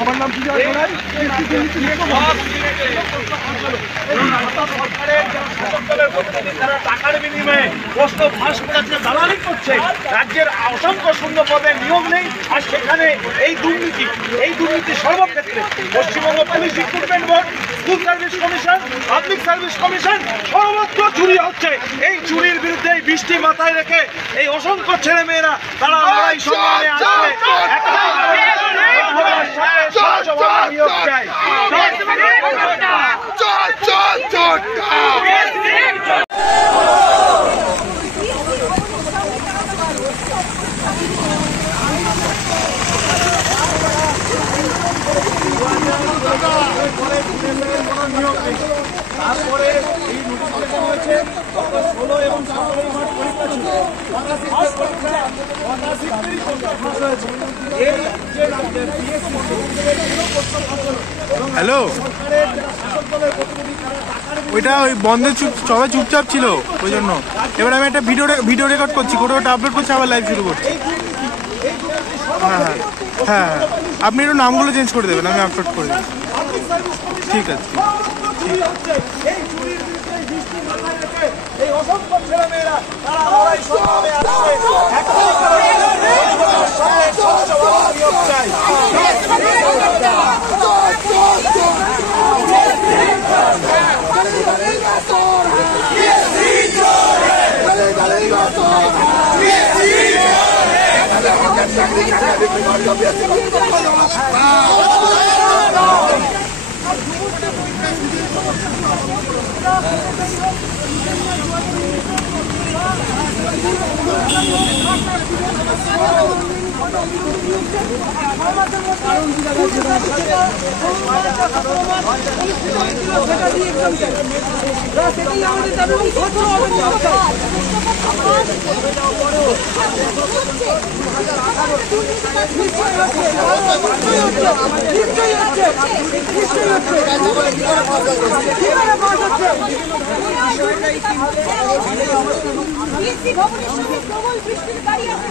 আমার নাম টাকার বিনিময়ে প্রশ্ন ফাঁস করাচ্ছে, দালালি করছে। রাজ্যের অসংখ্য শূন্য পদে নিয়োগ নেই, আর সেখানে এই দুর্নীতি সর্বক্ষেত্রে। Paschimbanga police recruitment board, school service commission, public service commission সর্বত্র চুরি হচ্ছে। এই চুরির বিরুদ্ধে এই বৃষ্টি মাথায় রেখে এই অসংখ্য ছেলেমেয়েরা তারা লড়াই সংগ্রামে আসছে। নিয়োগ চাই। তারপরে এই নোটিফিকেশন হয়েছে 16 এবং 17 মার্চ পরীক্ষা ছিল। হ্যালো, ওইটা ওই বন্ধে সবাই চুপচাপ ছিল, ওই জন্য। এবার আমি একটা ভিডিও রেকর্ড করছি, কোথাও আপলোড করছি, আবার লাইভ শুরু করছি। হ্যাঁ হ্যাঁ হ্যাঁ, আপনি একটু নামগুলো চেঞ্জ করে দেবেন, আমি আপলোড করে দেবো। ঠিক আছে। ভবনের সঙ্গে প্রবল বৃষ্টির বাড়ি আছে।